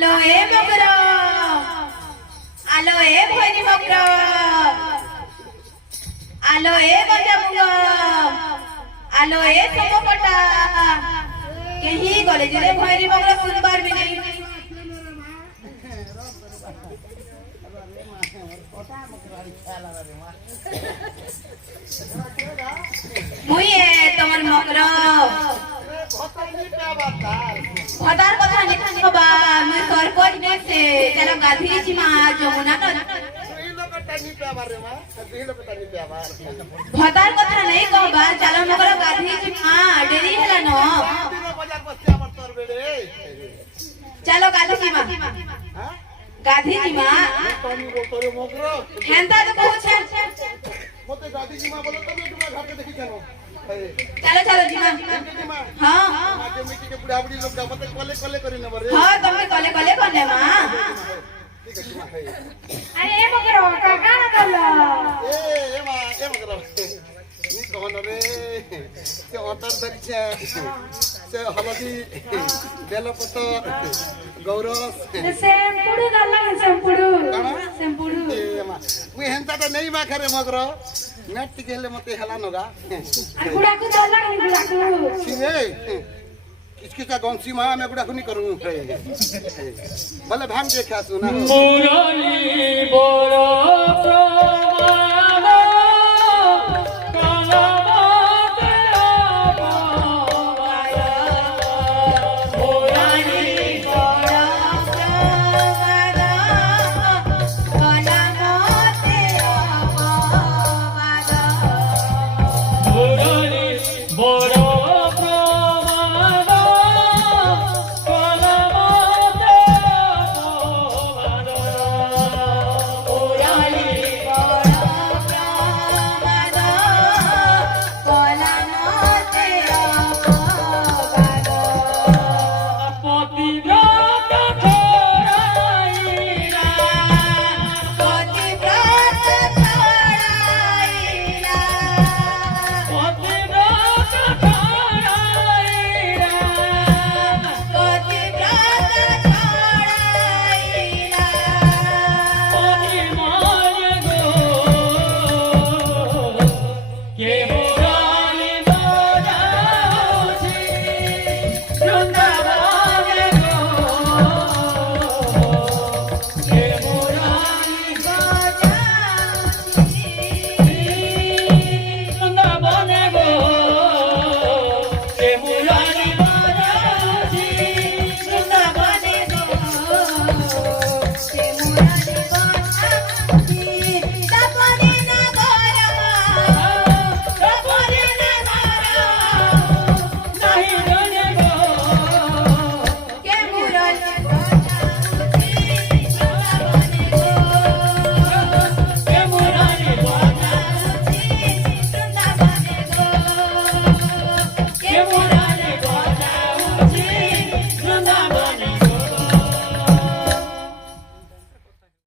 आलो ए मगर आलो ए भैरी मगर आलो ए गजामुग आलो ए सोमपटा कहीं कॉलेज रे भैरी मगर सुनबार भी नहीं मुई तमर मगर भतार कथा नहीं बाबा मैं सरपंच ने से चलो गाधी जी मां जमुना न भतार कथा नहीं कहबा चलो मगर गाधी जी मां डेरी हला न चलो गाधी जी मां गाधी जी मां हेंता तो पूछ मते गाधी जी मां बोलो तब तुम्हारा घर के देखी चलो चलो चलो जी मां हां आज मिट्टी के बुढ़ा बुढ़ी लोग मते कले कले करी न बरे हां तुम कले कले करने मां ठीक है मां अरे ए मगर काका न करला ए मगर नी कोन रे से अतर दरिछे से हलदी बेलपत्र गौरस शैम्पूडू दल्ला शैम्पूडू ए मां मुई हेंता तो नहीं मा खरे मगर नेट टिके हेले मते हला नगा गुड़ा को दल्ला नि गुड़ा को सिने इसकी सा गंसी मां मैं गुड़ा खुनी करूं भले भांग देखा सुना मुरली बोरा